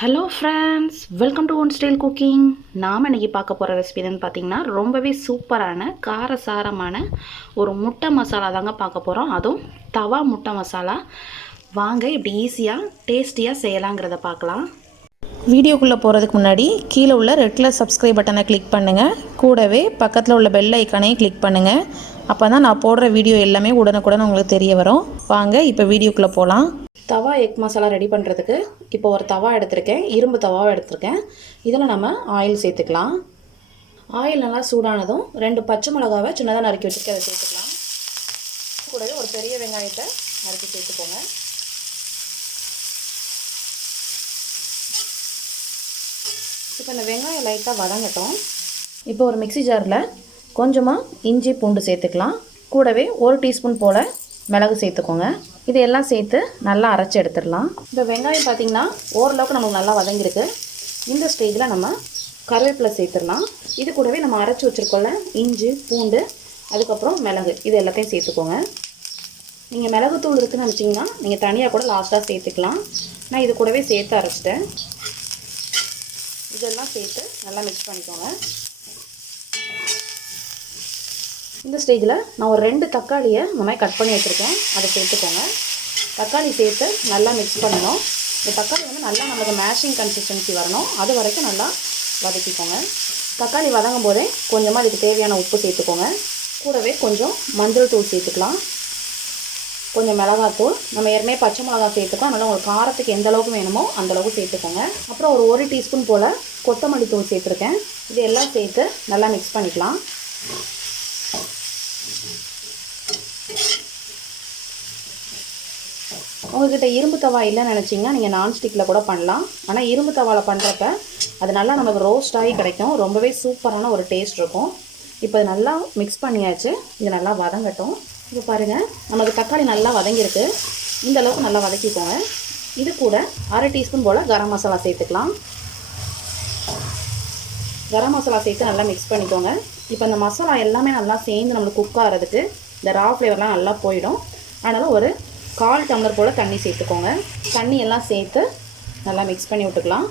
Hello friends, welcome to one style cooking. நாம் இன்றைக்கி பார்க்க போகிற ரெசிபி என்னன்னு பார்த்தீங்கன்னா ரொம்பவே சூப்பரான காரசாரமான ஒரு முட்டை மசாலா தாங்க பார்க்க போகிறோம். அதுவும் தவா முட்டை மசாலா. வாங்க இப்படி ஈஸியாக டேஸ்டியாக செய்யலாங்கிறத பார்க்கலாம். வீடியோக்குள்ளே போகிறதுக்கு முன்னாடி கீழே உள்ள ரெட் கலர் சப்ஸ்கிரைப் பட்டனை கிளிக் பண்ணுங்கள். கூடவே பக்கத்தில் உள்ள பெல் ஐக்கானையும் கிளிக் பண்ணுங்கள். அப்போ தான் நான் போடுற வீடியோ எல்லாமே உடனுக்குடன் உங்களுக்கு தெரிய வரும். வாங்க இப்போ வீடியோக்குள்ளே போகலாம். தவா எக் மசாலா ரெடி பண்ணுறதுக்கு இப்போ ஒரு தவா எடுத்திருக்கேன், இரும்பு தவாவை எடுத்திருக்கேன். இதில் நம்ம ஆயில் சேர்த்துக்கலாம். ஆயில் நல்லா சூடானதும் 2 பச்சை மிளகாவை சின்னதாக நறுக்கி வச்சுட்டு அதை சேர்த்துக்கலாம். கூடவே ஒரு பெரிய வெங்காயத்தை நறுக்கி சேர்த்துக்கோங்க. இப்போ இந்த வெங்காயம் லைட்டாக வதங்கட்டும். இப்போ ஒரு மிக்ஸி ஜாரில் கொஞ்சமாக இஞ்சி பூண்டு சேர்த்துக்கலாம். கூடவே 1 டீஸ்பூன் போல் மிளகு சேர்த்துக்கோங்க. இதையெல்லாம் சேர்த்து நல்லா அரைச்சி எடுத்துடலாம். இப்போ வெங்காயம் பார்த்திங்கன்னா ஓரளவுக்கு நமக்கு நல்லா வதங்கியிருக்கு. இந்த ஸ்டேஜில் நம்ம கருவேப்பிலை சேர்த்துடலாம். இது கூடவே நம்ம அரைச்சி வச்சுருக்கோம்ல இஞ்சி பூண்டு அதுக்கப்புறம் மிளகு, இது எல்லாத்தையும் சேர்த்துக்கோங்க. நீங்கள் மிளகுத்தூள் இருக்குதுன்னு நினச்சிங்கன்னா நீங்கள் தனியாக கூட லாஸ்ட்டாக சேர்த்துக்கலாம். நான் இது கூடவே சேர்த்து அரைச்சிட்டேன். இதெல்லாம் சேர்த்து நல்லா மிக்ஸ் பண்ணிக்கோங்க. இந்த ஸ்டேஜில் நான் ஒரு 2 தக்காளியை இந்த மாதிரி கட் பண்ணி வச்சுருக்கேன், அதை சேர்த்துக்கோங்க. தக்காளி சேர்த்து நல்லா மிக்ஸ் பண்ணணும். இந்த தக்காளி வந்து நல்லா நமக்கு மேஷிங் கன்சிஸ்டன்சி வரணும், அது வரைக்கும் நல்லா வதக்கிக்கோங்க. தக்காளி வதங்கும் போதே கொஞ்சமாக இதுக்கு தேவையான உப்பு சேர்த்துக்கோங்க. கூடவே கொஞ்சம் மஞ்சள் தூள் சேர்த்துக்கலாம், கொஞ்சம் மிளகாத்தூள். நம்ம ஏற்கனவே பச்சை மிளகா சேர்த்துக்கலாம், நல்லா உங்களுக்கு காரத்துக்கு எந்த அளவுக்கு வேணுமோ அந்தளவுக்கு சேர்த்துக்கோங்க. அப்புறம் ஒரு 1 டீஸ்பூன் போல் கொத்தமல்லி தூள் சேர்த்துருக்கேன். இது எல்லாம் சேர்த்து நல்லா மிக்ஸ் பண்ணிக்கலாம். உங்கள்கிட்ட இரும்பு தவா இல்லைன்னு நினச்சிங்கன்னா நீங்கள் நான்ஸ்டிக்கில் கூட பண்ணலாம். ஆனால் இரும்பு தவாவில் பண்ணுறப்ப அது நல்லா நமக்கு ரோஸ்ட் ஆகி கிடைக்கும், ரொம்பவே சூப்பரான ஒரு டேஸ்ட் இருக்கும். இப்போ இது நல்லா மிக்ஸ் பண்ணியாச்சு. இது நல்லா வதங்கட்டும். இப்போ பாருங்கள், நமக்கு தக்காளி நல்லா வதங்கியிருக்கு. இந்த அளவுக்கு நல்லா வதக்கிக்கோங்க. இது கூட 1/2 டீஸ்பூன் போல் கரம் மசாலா சேர்த்துக்கலாம். கரம் மசாலா சேர்த்து நல்லா மிக்ஸ் பண்ணிக்கோங்க. இப்போ இந்த மசாலா எல்லாமே நல்லா சேர்ந்து நம்மளுக்கு குக் ஆகிறதுக்கு இந்த ரா ஃப்ளேவர்லாம் நல்லா போயிடும். அதனால் ஒரு 1/4 டம்ளர் போல் தண்ணி சேர்த்துக்கோங்க. தண்ணி எல்லாம் சேர்த்து நல்லா மிக்ஸ் பண்ணி விட்டுக்கலாம்.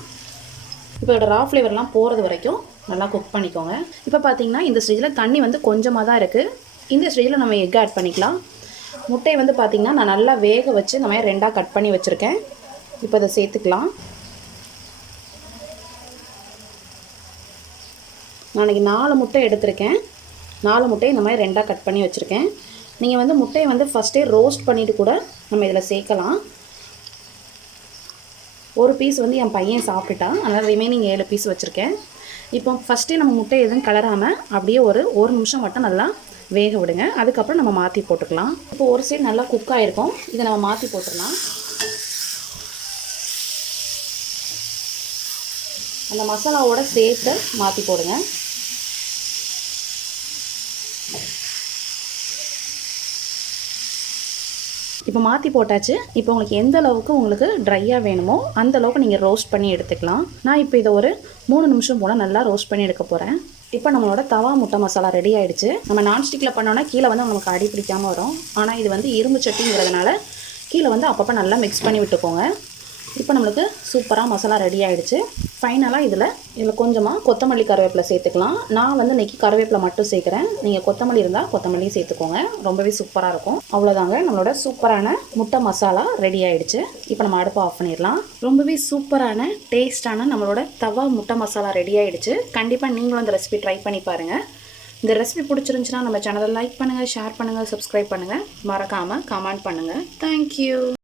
இப்போ இதோட ரா ஃப்ளேவர்லாம் போகிறது வரைக்கும் நல்லா குக் பண்ணிக்கோங்க. இப்போ பார்த்தீங்கன்னா இந்த ஸ்டேஜில் தண்ணி வந்து கொஞ்சமாக தான் இருக்குது. இந்த ஸ்டேஜில் நம்ம எக் ஆட் பண்ணிக்கலாம். முட்டையை வந்து பார்த்திங்கன்னா நான் நல்லா வேக வச்சு இந்த மாதிரி 2ஆக கட் பண்ணி வச்சுருக்கேன். இப்போ இதை சேர்த்துக்கலாம். நான் இன்றைக்கி 4 முட்டை எடுத்திருக்கேன். 4 முட்டையை இந்த மாதிரி 2ஆக கட் பண்ணி வச்சுருக்கேன். நீங்கள் வந்து முட்டையை வந்து ஃபஸ்ட்டே ரோஸ்ட் பண்ணிவிட்டு கூட நம்ம இதில் சேர்க்கலாம். ஒரு பீஸ் வந்து என் பையன் சாப்பிட்டுட்டான், அதனால் ரிமைனிங் 7 பீஸ் வச்சுருக்கேன். இப்போ ஃபஸ்ட்டே நம்ம முட்டை எதுவும் கலராமல் அப்படியே ஒரு நிமிஷம் மட்டும் நல்லா வேக விடுங்க. அதுக்கப்புறம் நம்ம மாற்றி போட்டுக்கலாம். இப்போ ஒரு சைடு நல்லா குக் ஆகிருக்கும், இதை நம்ம மாற்றி போட்டுடலாம். அந்த மசாலாவோட சேர்த்து மாற்றி போடுங்க. இப்போ மாற்றி போட்டாச்சு. இப்போ உங்களுக்கு எந்த அளவுக்கு உங்களுக்கு ட்ரையாக வேணுமோ அந்த அளவுக்கு நீங்கள் ரோஸ்ட் பண்ணி எடுத்துக்கலாம். நான் இப்போ இதை ஒரு 3 நிமிஷம் போல் நல்லா ரோஸ்ட் பண்ணி எடுக்க போகிறேன். இப்போ நம்மளோட தவா முட்டை மசாலா ரெடி ஆகிடுச்சு. நம்ம நான்ஸ்டிக்கில் பண்ணோன்னா கீழே வந்து நமக்கு அடி பிடிக்காமல் வரும். ஆனால் இது வந்து இரும்பு சட்டிங்கிறதுனால கீழே வந்து அப்பப்போ நல்லா மிக்ஸ் பண்ணி விட்டுக்கோங்க. இப்போ நம்மளுக்கு சூப்பராக மசாலா ரெடி ஆகிடுச்சு. ஃபைனலாக இதில் கொஞ்சமாக கொத்தமல்லி கருவேப்பிலை சேர்த்துக்கலாம். நான் வந்து இன்றைக்கி கருவேப்பிலை மட்டும் சேர்க்குறேன். நீங்கள் கொத்தமல்லி இருந்தால் கொத்தமல்லியும் சேர்த்துக்கோங்க, ரொம்பவே சூப்பராக இருக்கும். அவ்வளோதாங்க, நம்மளோட சூப்பரான முட்டை மசாலா ரெடி ஆகிடுச்சு. இப்போ நம்ம அடுப்பை ஆஃப் பண்ணிடலாம். ரொம்பவே சூப்பரான டேஸ்டான நம்மளோட தவா முட்டை மசாலா ரெடி ஆகிடுச்சு. கண்டிப்பாக நீங்களும் இந்த ரெசிபி ட்ரை பண்ணி பாருங்கள். இந்த ரெசிபி பிடிச்சிருந்துச்சுன்னா நம்ம சேனலை லைக் பண்ணுங்கள், ஷேர் பண்ணுங்கள், சப்ஸ்கிரைப் பண்ணுங்கள், மறக்காமல் கமெண்ட் பண்ணுங்கள். தேங்க்யூ.